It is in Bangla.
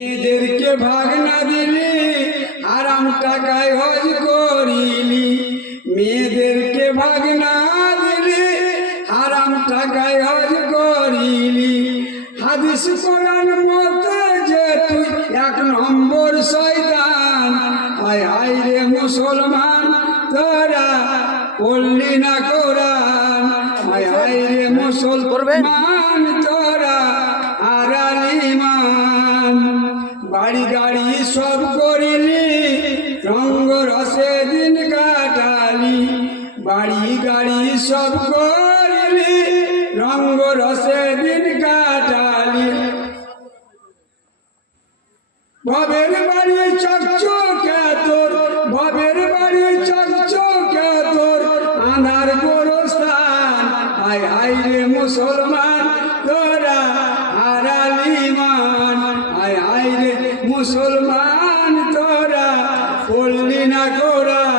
এদেরকে ভাগ না দিলি আরাম টাকায় হজ করিলি, মেয়েদেরকে ভাগ না দিলি হারাম টাকায় হজ করিলি। হাদিস কোরআন মতে যে তুই এক নম্বর শয়তান, আয় আয় রে মুসলমান তোরা পড়লি না কোরআন, আয় আয় রে মুসলমান তোরা হারালি ঈমান। বাড়ি গাড়ি সব করিলি রঙ্গ রসে দিন কাটালি, বাড়ি গাড়ি সব করিলি রঙ্গ রসে দিন কাটালি। বাবের বাড়ি চকচকে তোর, বাবের বাড়ি চকচকে তোর আনার গোরস্থান, আয় আয় রে মুসলমান তোরা হারালি ঈমান, আয় আয় রে মুসলমান তোরা পড়লি না কোরআন।